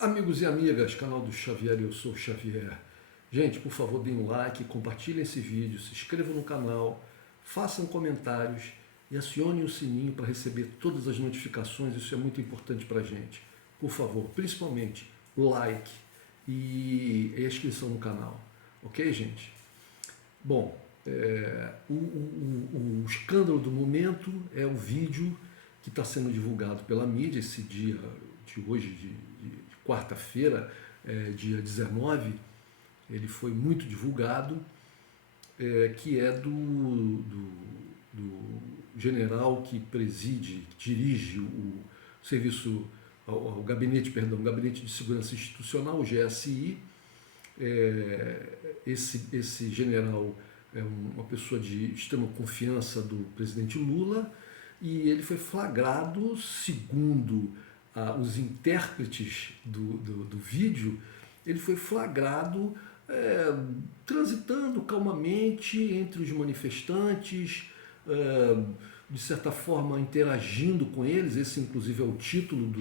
Amigos e amigas, canal do Xavier, eu sou o Xavier. Gente, por favor, deem um like, compartilhem esse vídeo, se inscrevam no canal, façam comentários e acionem o sininho para receber todas as notificações, isso é muito importante para a gente. Por favor, principalmente o like e a inscrição no canal. Ok, gente? Bom, o escândalo do momento é o vídeo que está sendo divulgado pela mídia esse dia de hoje, de quarta-feira, dia 19, ele foi muito divulgado, que é do general que preside, dirige o serviço, o gabinete de segurança institucional, o GSI. Esse general é uma pessoa de extrema confiança do presidente Lula e ele foi flagrado, segundo os intérpretes do vídeo, ele foi flagrado transitando calmamente entre os manifestantes, de certa forma interagindo com eles. Esse inclusive é o título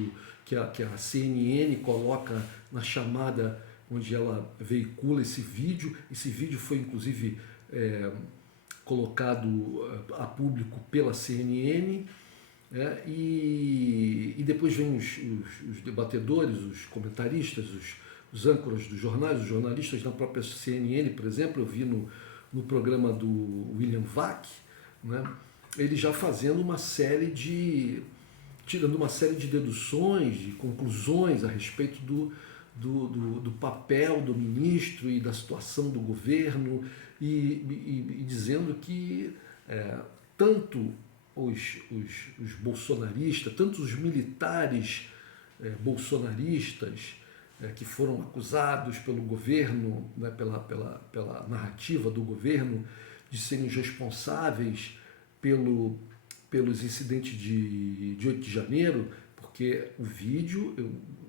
que a CNN coloca na chamada onde ela veicula esse vídeo. Esse vídeo foi inclusive colocado a público pela CNN. E depois vem os debatedores, os comentaristas, os âncoras dos jornais, os jornalistas da própria CNN, por exemplo. Eu vi no programa do William Vac, né, ele já fazendo tirando uma série de deduções, de conclusões a respeito do papel do ministro e da situação do governo, e dizendo que tanto os bolsonaristas, tanto os militares bolsonaristas que foram acusados pelo governo, né, pela narrativa do governo, de serem os responsáveis pelos incidentes de 8 de janeiro, porque o vídeo,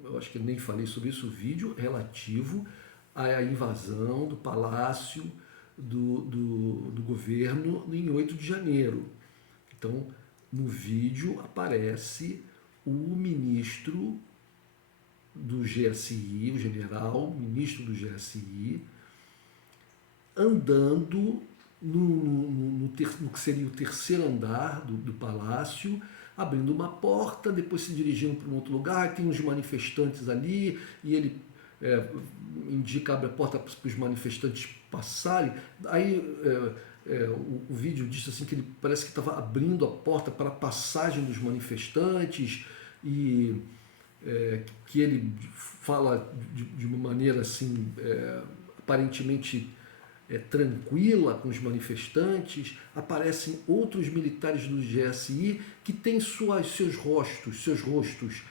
eu acho que eu nem falei sobre isso, o vídeo relativo à invasão do palácio do governo em 8 de janeiro. Então, no vídeo aparece o ministro do GSI, o general, ministro do GSI, andando no que seria o terceiro andar do palácio, abrindo uma porta, depois se dirigindo para um outro lugar, tem uns manifestantes ali, e ele indica, abre a porta para os manifestantes passarem. Aí o vídeo diz assim que ele parece que estava abrindo a porta para a passagem dos manifestantes, e que ele fala de uma maneira assim, aparentemente tranquila com os manifestantes. Aparecem outros militares do GSI que têm seus rostos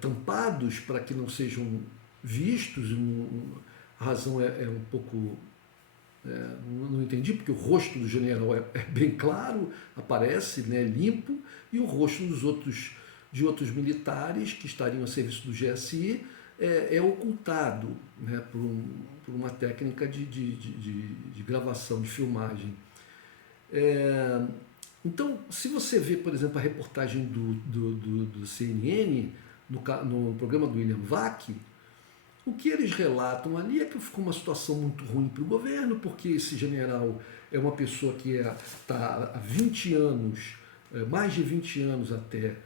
tampados para que não sejam vistos. A razão é um pouco... não entendi, porque o rosto do general é bem claro, aparece, né, limpo, e o rosto de outros militares que estariam a serviço do GSI é ocultado, né, por uma técnica de gravação, de filmagem. Então, se você vê, por exemplo, a reportagem do CNN, no programa do William Vac, o que eles relatam ali é que ficou uma situação muito ruim para o governo, porque esse general é uma pessoa que está há 20 anos, mais de 20 anos até,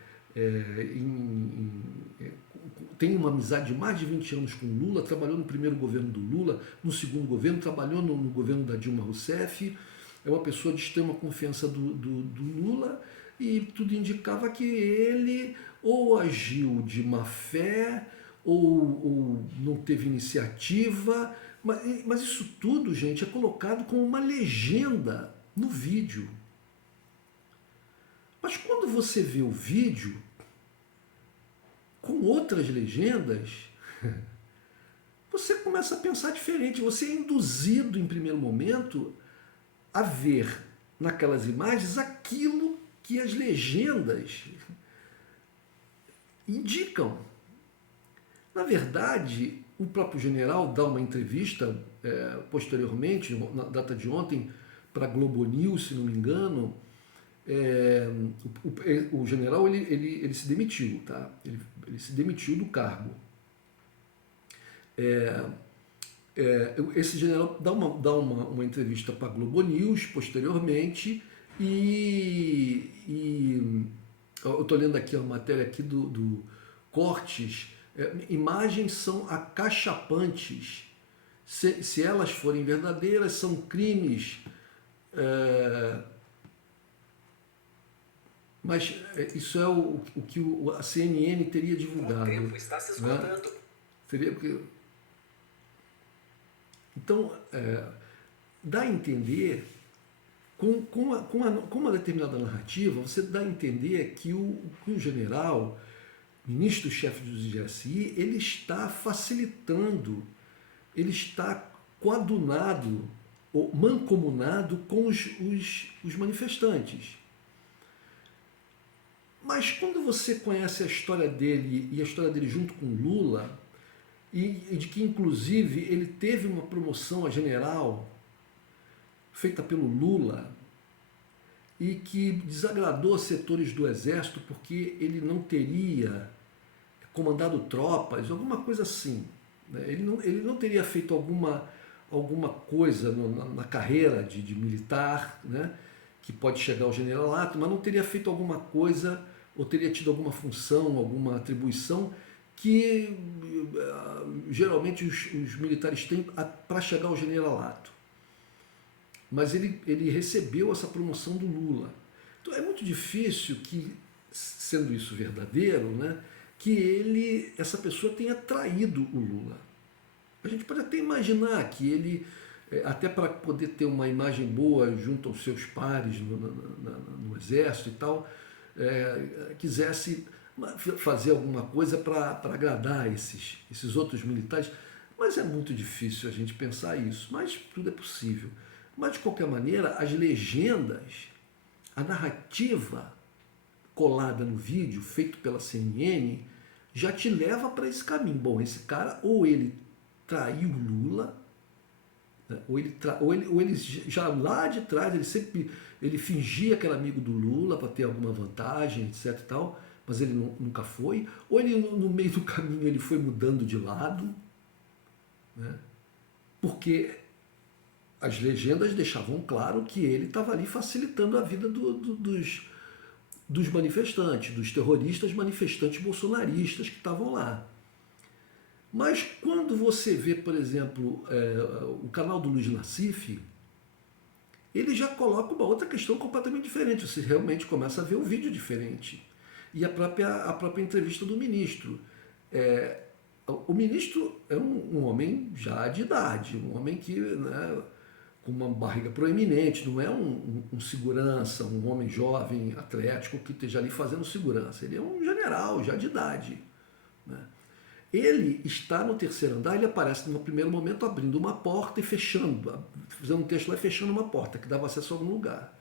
tem uma amizade de mais de 20 anos com o Lula, trabalhou no primeiro governo do Lula, no segundo governo, trabalhou no governo da Dilma Rousseff, é uma pessoa de extrema confiança do Lula, e tudo indicava que ele ou agiu de má fé, ou não teve iniciativa, mas isso tudo, gente, é colocado como uma legenda no vídeo. Mas quando você vê o vídeo com outras legendas, você começa a pensar diferente. Você é induzido, em primeiro momento, a ver naquelas imagens aquilo que as legendas indicam. Na verdade, o próprio general dá uma entrevista posteriormente, na data de ontem, para a Globo News, se não me engano, é, o general ele se demitiu, tá? Ele se demitiu do cargo. Esse general dá uma entrevista para a Globo News posteriormente e eu estou lendo aqui a matéria aqui do cortes, imagens são acachapantes. Se elas forem verdadeiras, são crimes, é, mas isso é o que a CNN teria divulgado. O tempo está se esgotando. Né? Seria porque... Então, dá a entender, com uma determinada narrativa, você dá a entender que o general, ministro-chefe do GSI, ele está facilitando, ele está coadunado, ou mancomunado com os manifestantes. Mas quando você conhece a história dele e a história dele junto com Lula, e de que inclusive ele teve uma promoção a general feita pelo Lula e que desagradou setores do exército porque ele não teria comandado tropas, alguma coisa assim. Né? Ele não teria feito alguma coisa na carreira de militar, né? Que pode chegar ao generalato, mas não teria feito alguma coisa ou teria tido alguma função, alguma atribuição que geralmente os militares têm para chegar ao generalato. Mas ele recebeu essa promoção do Lula. Então é muito difícil que, sendo isso verdadeiro, né, que essa pessoa tenha traído o Lula. A gente pode até imaginar que ele, até para poder ter uma imagem boa junto aos seus pares no exército e tal, quisesse fazer alguma coisa para agradar esses outros militares, mas é muito difícil a gente pensar isso, mas tudo é possível. Mas, de qualquer maneira, as legendas, a narrativa colada no vídeo, feito pela CNN, já te leva para esse caminho. Bom, esse cara, ou ele traiu Lula, né, ou ele já lá de trás, ele fingia que era amigo do Lula para ter alguma vantagem, etc e tal, mas ele nunca foi, ou ele no meio do caminho ele foi mudando de lado, né? Porque as legendas deixavam claro que ele estava ali facilitando a vida dos manifestantes, dos terroristas manifestantes bolsonaristas que estavam lá. Mas quando você vê, por exemplo, o canal do Luiz Nassif, ele já coloca uma outra questão completamente diferente. Você realmente começa a ver um vídeo diferente. E a própria entrevista do ministro. O ministro é um homem já de idade, um homem que, né, com uma barriga proeminente, não é um segurança, um homem jovem, atlético, que esteja ali fazendo segurança. Ele é um general já de idade. Né? Ele está no terceiro andar, ele aparece no primeiro momento abrindo uma porta e fechando, fazendo um texto lá e fechando uma porta, que dava acesso a algum lugar.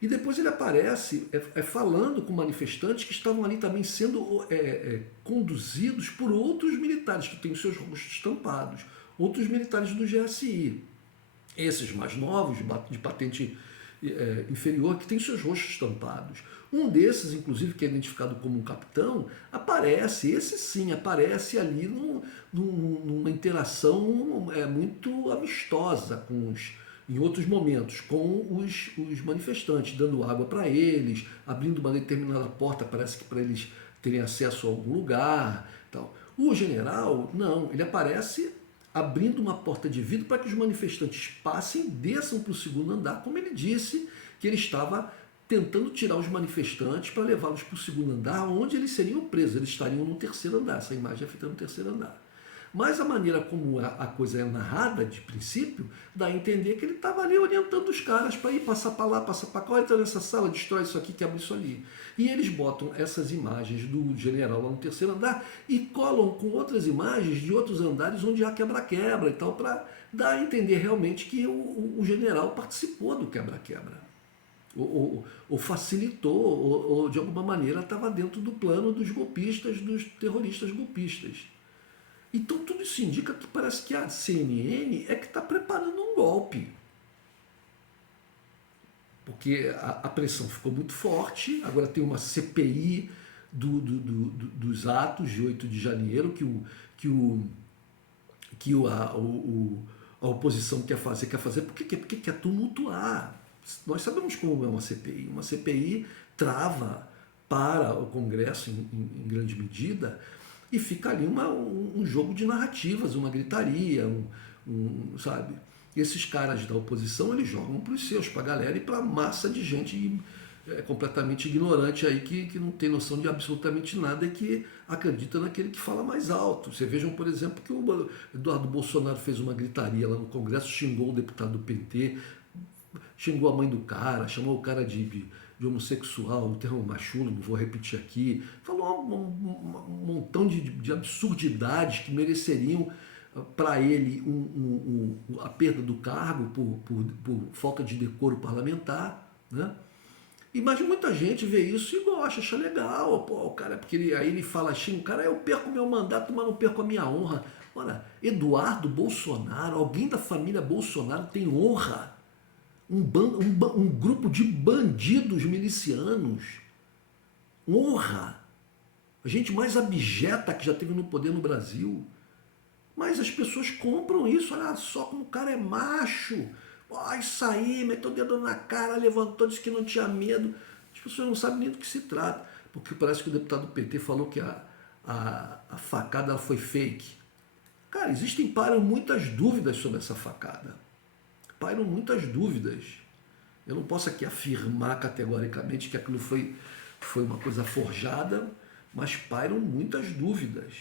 E depois ele aparece falando com manifestantes que estavam ali também sendo conduzidos por outros militares, que têm seus rostos estampados, outros militares do GSI. Esses mais novos, de patente inferior, que têm seus rostos estampados. Um desses, inclusive, que é identificado como um capitão, esse sim, aparece ali numa interação muito amistosa em outros momentos, com os manifestantes, dando água para eles, abrindo uma determinada porta, parece que para eles terem acesso a algum lugar. Tal. O general, não, ele aparece abrindo uma porta de vidro para que os manifestantes passem, desçam para o segundo andar, como ele disse que ele estava tentando tirar os manifestantes para levá-los para o segundo andar, onde eles seriam presos, eles estariam no terceiro andar, essa imagem é feita no terceiro andar. Mas a maneira como a coisa é narrada, de princípio, dá a entender que ele estava ali orientando os caras para ir passar para lá, passar para cá, entra nessa sala, destrói isso aqui, quebra isso ali. E eles botam essas imagens do general lá no terceiro andar e colam com outras imagens de outros andares onde há quebra-quebra e tal, para dar a entender realmente que o general participou do quebra-quebra. Ou facilitou, ou de alguma maneira estava dentro do plano dos golpistas, dos terroristas golpistas. Então tudo isso indica que parece que a CNN é que está preparando um golpe. porque a pressão ficou muito forte. Agora tem uma CPI dos atos de 8 de janeiro que, o, a oposição quer fazer porque quer tumultuar. Nós sabemos como é uma CPI. Uma CPI trava para o Congresso em grande medida e fica ali um jogo de narrativas, uma gritaria, sabe? E esses caras da oposição, eles jogam para os seus, para a galera e para a massa de gente completamente ignorante aí que não tem noção de absolutamente nada e que acredita naquele que fala mais alto. Vocês vejam, por exemplo, que o Eduardo Bolsonaro fez uma gritaria lá no Congresso, xingou o deputado do PT, xingou a mãe do cara, chamou o cara de homossexual, o termo machulo, não vou repetir aqui, falou um montão de absurdidades que mereceriam para ele a perda do cargo por falta de decoro parlamentar, né? E mas muita gente vê isso e gosta, acha legal, pô, o cara, porque aí ele fala assim, cara, eu perco meu mandato, mas não perco a minha honra. Ora, Eduardo Bolsonaro, alguém da família Bolsonaro tem honra? Um grupo de bandidos milicianos, honra, a gente mais abjeta que já teve no poder no Brasil. Mas as pessoas compram isso, olha só como o cara é macho. Ó, isso aí, meteu o dedo na cara, levantou, disse que não tinha medo. As pessoas não sabem nem do que se trata, porque parece que o deputado do PT falou que a facada foi fake. Cara, pairam muitas dúvidas sobre essa facada. Pairam muitas dúvidas. Eu não posso aqui afirmar categoricamente que aquilo foi uma coisa forjada, mas pairam muitas dúvidas,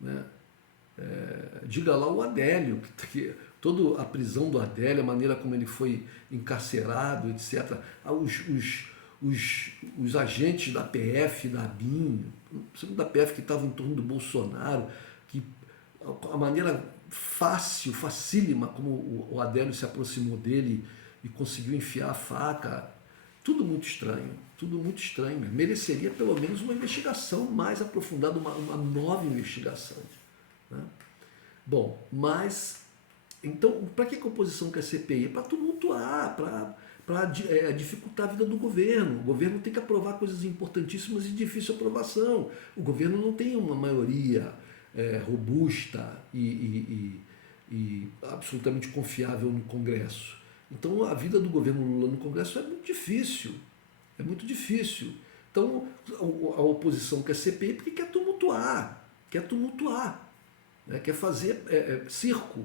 né? Diga lá o Adélio, que toda a prisão do Adélio, a maneira como ele foi encarcerado, etc. Os agentes da PF, da ABIN, da PF que estavam em torno do Bolsonaro, que a maneira facílima como o Adélio se aproximou dele e conseguiu enfiar a faca, tudo muito estranho. Mereceria pelo menos uma investigação mais aprofundada, uma nova investigação, né? Bom, mas então para que a oposição quer CPI? Para tumultuar, para dificultar a vida do governo. O governo tem que aprovar coisas importantíssimas e de difícil aprovação. O governo não tem uma maioria robusta e absolutamente confiável no Congresso. Então a vida do governo Lula no Congresso é muito difícil. É muito difícil. Então a oposição quer CPI porque quer tumultuar, né? Quer fazer circo.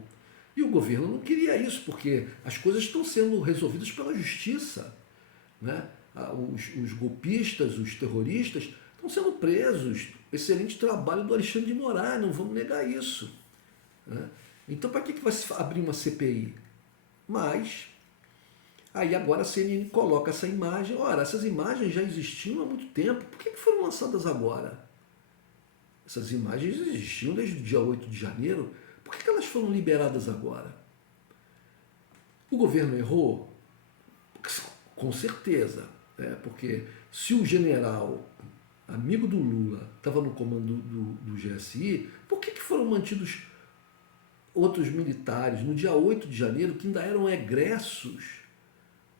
E o governo não queria isso, porque as coisas estão sendo resolvidas pela justiça, né? Os golpistas, os terroristas estão sendo presos. Excelente trabalho do Alexandre de Moraes, não vamos negar isso, né? Então para que vai se abrir uma CPI? Mas aí agora a CNN coloca essa imagem. Ora, essas imagens já existiam há muito tempo, por que foram lançadas agora? Essas imagens existiam desde o dia 8 de janeiro, por que elas foram liberadas agora? O governo errou? Com certeza, porque se o general, amigo do Lula, estava no comando do GSI, por que foram mantidos outros militares no dia 8 de janeiro que ainda eram egressos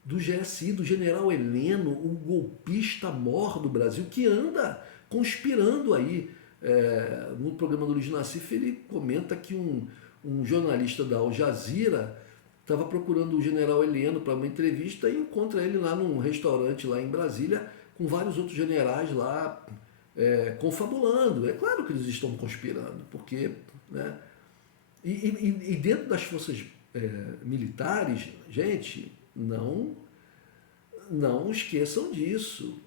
do GSI, do general Heleno, o golpista mor do Brasil, que anda conspirando aí? No programa do Luiz Nassif, ele comenta que um jornalista da Al Jazeera estava procurando o general Heleno para uma entrevista e encontra ele lá num restaurante lá em Brasília com vários outros generais lá confabulando. É claro que eles estão conspirando, porque, né? E dentro das forças militares, gente, não esqueçam disso.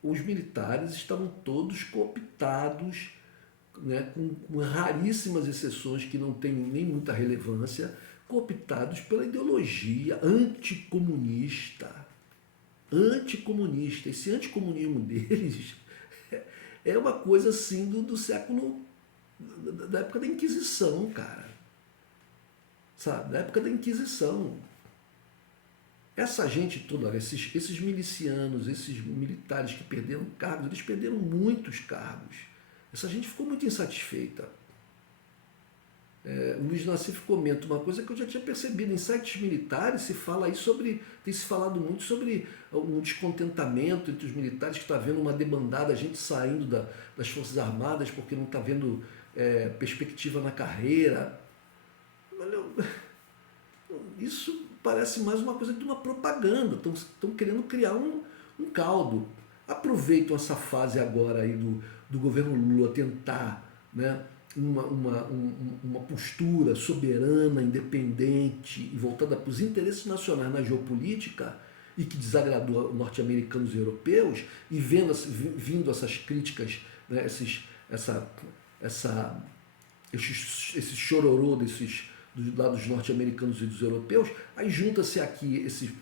Os militares estavam todos cooptados, né, com raríssimas exceções que não têm nem muita relevância, cooptados pela ideologia anticomunista. Esse anticomunismo deles é uma coisa assim do século, da época da Inquisição, cara. Sabe? Da época da Inquisição. Essa gente toda, esses milicianos, esses militares que perderam cargos, eles perderam muitos cargos. Essa gente ficou muito insatisfeita. O Luiz Nassif comenta uma coisa que eu já tinha percebido. Em sites militares se fala aí sobre, tem se falado muito sobre um descontentamento entre os militares, que está havendo uma debandada, gente saindo das Forças Armadas porque não está vendo perspectiva na carreira. Olha, isso parece mais uma coisa de uma propaganda. Estão querendo criar um caldo. Aproveitam essa fase agora aí do governo Lula tentar, né, uma postura soberana, independente e voltada para os interesses nacionais na geopolítica e que desagradou norte-americanos e europeus, e vindo essas críticas, né, esse chororô dos lados norte-americanos e dos europeus, aí junta-se aqui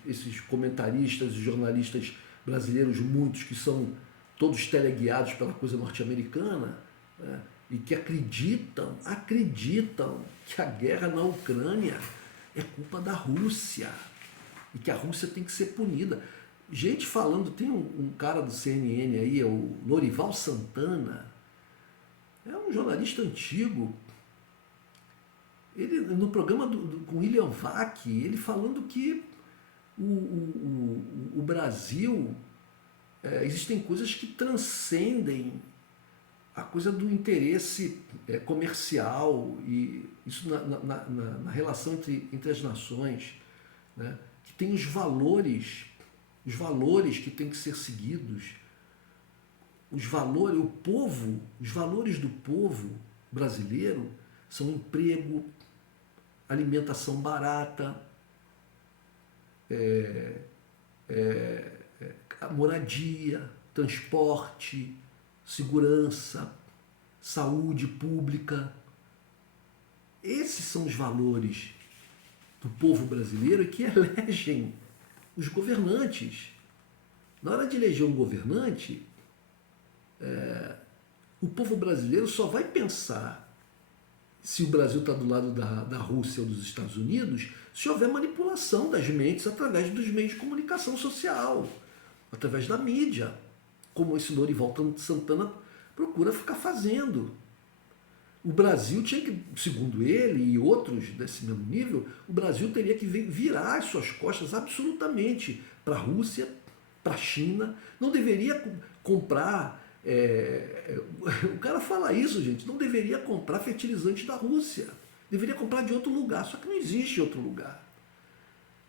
esses comentaristas e jornalistas brasileiros, muitos que são todos teleguiados pela coisa norte-americana, né, e que acreditam que a guerra na Ucrânia é culpa da Rússia e que a Rússia tem que ser punida. Gente falando, tem um cara do CNN aí, é o Lorival Santana, é um jornalista antigo, ele no programa com William Vac, ele falando que o Brasil, existem coisas que transcendem a coisa do interesse comercial, e isso na relação entre as nações, né, que tem os valores que têm que ser seguidos, os valores do povo brasileiro são emprego, alimentação barata, moradia, transporte, segurança, saúde pública. Esses são os valores do povo brasileiro e que elegem os governantes. Na hora de eleger um governante, o povo brasileiro só vai pensar se o Brasil está do lado da Rússia ou dos Estados Unidos se houver manipulação das mentes através dos meios de comunicação social, através da mídia, como esse Lorival Santana procura ficar fazendo. O Brasil tinha que, segundo ele e outros desse mesmo nível, o Brasil teria que virar as suas costas absolutamente para a Rússia, para a China. Não deveria comprar... o cara fala isso, gente. Não deveria comprar fertilizante da Rússia. Deveria comprar de outro lugar. Só que não existe outro lugar.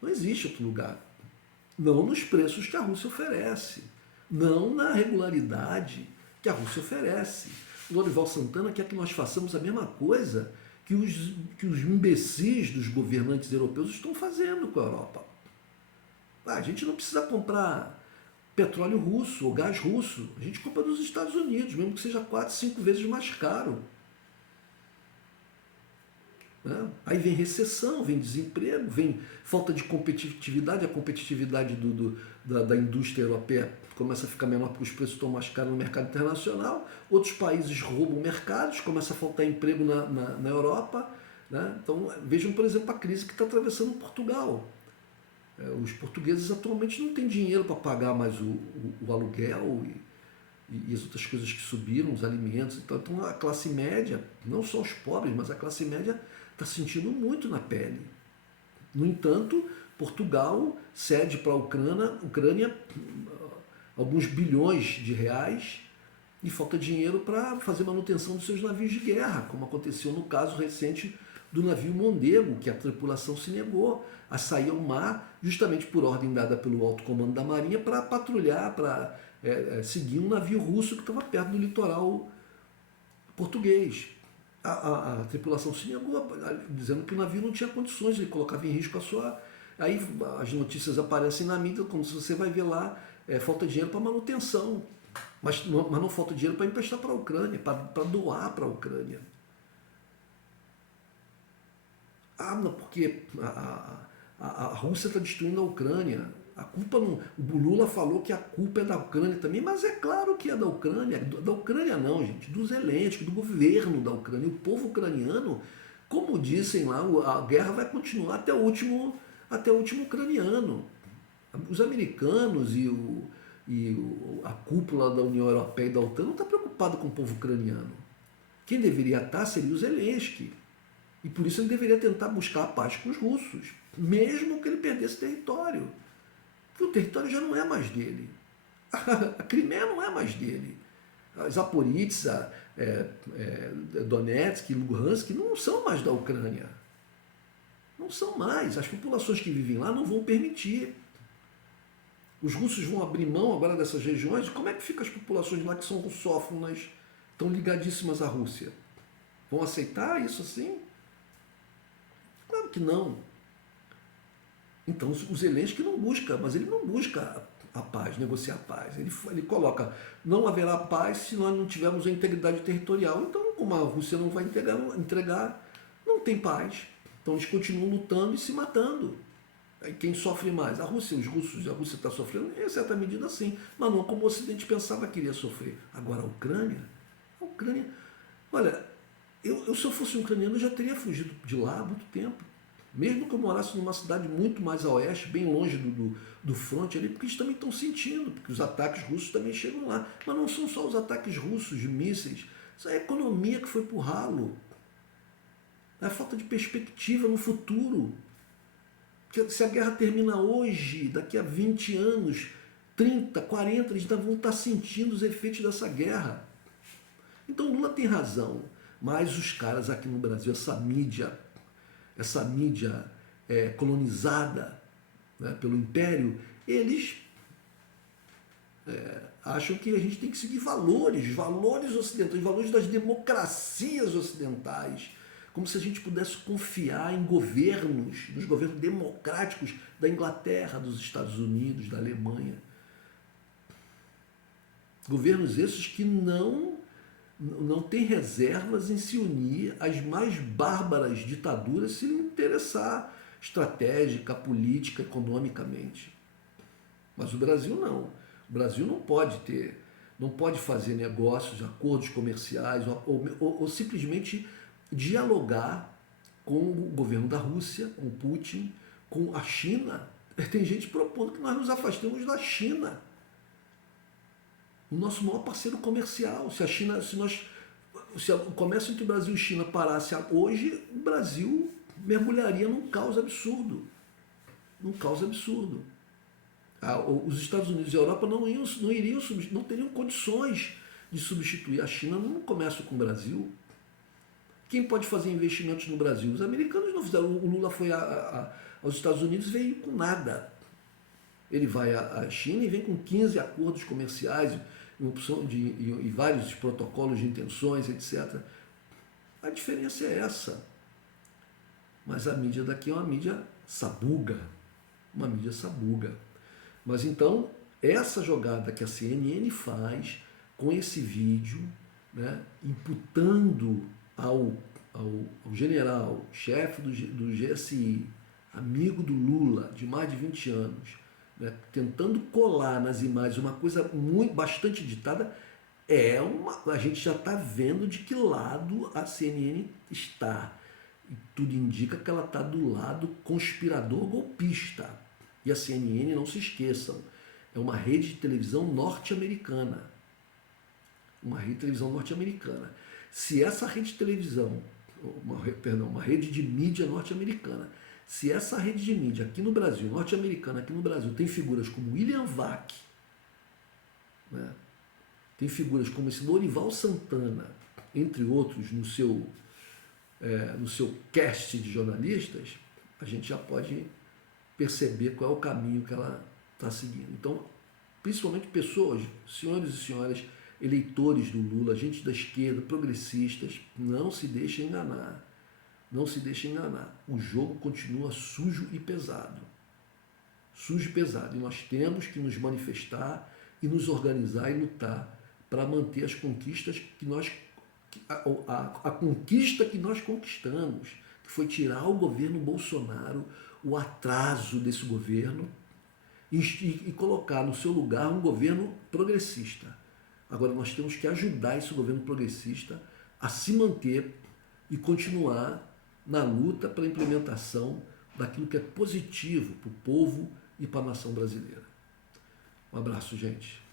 Não existe outro lugar. Não nos preços que a Rússia oferece. Não na regularidade que a Rússia oferece. O Lorival Santana quer que nós façamos a mesma coisa que os imbecis dos governantes europeus estão fazendo com a Europa. A gente não precisa comprar petróleo russo ou gás russo. A gente compra dos Estados Unidos, mesmo que seja 4, 5 vezes mais caro. Né? Aí vem recessão, vem desemprego, vem falta de competitividade. A competitividade da indústria europeia começa a ficar menor porque os preços estão mais caros no mercado internacional. Outros países roubam mercados, começa a faltar emprego na Europa. Né? Então vejam, por exemplo, a crise que está atravessando Portugal. Os portugueses atualmente não têm dinheiro para pagar mais o aluguel e as outras coisas que subiram, os alimentos. Então a classe média, não só os pobres, mas a classe média está sentindo muito na pele. No entanto, Portugal cede para a Ucrânia alguns bilhões de reais e falta dinheiro para fazer manutenção dos seus navios de guerra, como aconteceu no caso recente do navio Mondego, que a tripulação se negou a sair ao mar, justamente por ordem dada pelo alto comando da Marinha, para patrulhar, para seguir um navio russo que estava perto do litoral português. A tripulação se negou, dizendo que o navio não tinha condições, ele colocava em risco a sua... Aí as notícias aparecem na mídia, como se você vai ver lá, falta dinheiro para manutenção, mas não falta dinheiro para emprestar para a Ucrânia, para doar para a Ucrânia. Não, porque a Rússia está destruindo a Ucrânia. A culpa não. O Lula falou que a culpa é da Ucrânia também, mas é claro que é da Ucrânia. Da Ucrânia não, gente. Do Zelensky, do governo da Ucrânia. O povo ucraniano, como dissem lá, a guerra vai continuar até o último ucraniano. Os americanos e a cúpula da União Europeia e da OTAN não está preocupado com o povo ucraniano. Quem deveria estar seria o Zelensky. E por isso ele deveria tentar buscar a paz com os russos, mesmo que ele perdesse território. Porque o território já não é mais dele. A Crimeia não é mais dele. A Zaporizhzhia, Donetsk e Luhansk não são mais da Ucrânia. Não são mais. As populações que vivem lá não vão permitir. Os russos vão abrir mão agora dessas regiões. Como é que ficam as populações lá que são russófonas, estão ligadíssimas à Rússia? Vão aceitar isso assim? Claro que não. Então o Zelensky não busca, mas ele não busca a paz, negociar a paz. Ele coloca, não haverá paz se nós não tivermos a integridade territorial. Então, como a Rússia não vai entregar, não tem paz. Então eles continuam lutando e se matando. Aí quem sofre mais? A Rússia, os russos, a Rússia está sofrendo, em certa medida sim, mas não como o Ocidente pensava que iria sofrer. Agora a Ucrânia, olha, eu se eu fosse um ucraniano eu já teria fugido de lá há muito tempo. Mesmo que eu morasse numa cidade muito mais a oeste, bem longe do fronte ali, porque eles também estão sentindo, porque os ataques russos também chegam lá. Mas não são só os ataques russos de mísseis, isso é a economia que foi pro ralo. É a falta de perspectiva no futuro. Porque se a guerra termina hoje, daqui a 20 anos, 30, 40, eles ainda vão estar sentindo os efeitos dessa guerra. Então Lula tem razão, mas os caras aqui no Brasil, essa mídia colonizada, né, pelo Império, eles acham que a gente tem que seguir valores ocidentais, valores das democracias ocidentais, como se a gente pudesse confiar em governos, nos governos democráticos da Inglaterra, dos Estados Unidos, da Alemanha. Governos esses que não têm reservas em se unir às mais bárbaras ditaduras se lhe interessar estratégica, política, economicamente. Mas o Brasil não. O Brasil não pode fazer negócios, acordos comerciais ou simplesmente dialogar com o governo da Rússia, com Putin, com a China. Tem gente propondo que nós nos afastemos da China, o nosso maior parceiro comercial. Se o comércio entre Brasil e China parasse hoje, o Brasil mergulharia num caos absurdo. Os Estados Unidos e a Europa não teriam condições de substituir a China no comércio com o Brasil. Quem pode fazer investimentos no Brasil? Os americanos não fizeram. O Lula foi aos Estados Unidos e veio com nada. Ele vai à China e vem com 15 acordos comerciais e vários protocolos de intenções, etc. A diferença é essa. Mas a mídia daqui é uma mídia sabuga. Mas então, essa jogada que a CNN faz com esse vídeo, né, imputando ao general, chefe do GSI, amigo do Lula, de mais de 20 anos, né, tentando colar nas imagens uma coisa bastante ditada, a gente já está vendo de que lado a CNN está. E tudo indica que ela está do lado conspirador golpista. E a CNN, não se esqueçam, é uma rede de televisão norte-americana. Se essa rede de televisão, uma rede de mídia norte-americana, se essa rede de mídia aqui no Brasil, norte-americana aqui no Brasil, tem figuras como William Vac, né? Tem figuras como esse Lorival Santana, entre outros, no seu cast de jornalistas, a gente já pode perceber qual é o caminho que ela está seguindo. Então, principalmente pessoas, senhores e senhoras, eleitores do Lula, gente da esquerda, progressistas, não se deixem enganar. O jogo continua sujo e pesado. E nós temos que nos manifestar e nos organizar e lutar para manter as conquistas a conquista que nós conquistamos, que foi tirar o governo Bolsonaro, o atraso desse governo, e colocar no seu lugar um governo progressista. Agora nós temos que ajudar esse governo progressista a se manter e continuar na luta pela implementação daquilo que é positivo para o povo e para a nação brasileira. Um abraço, gente.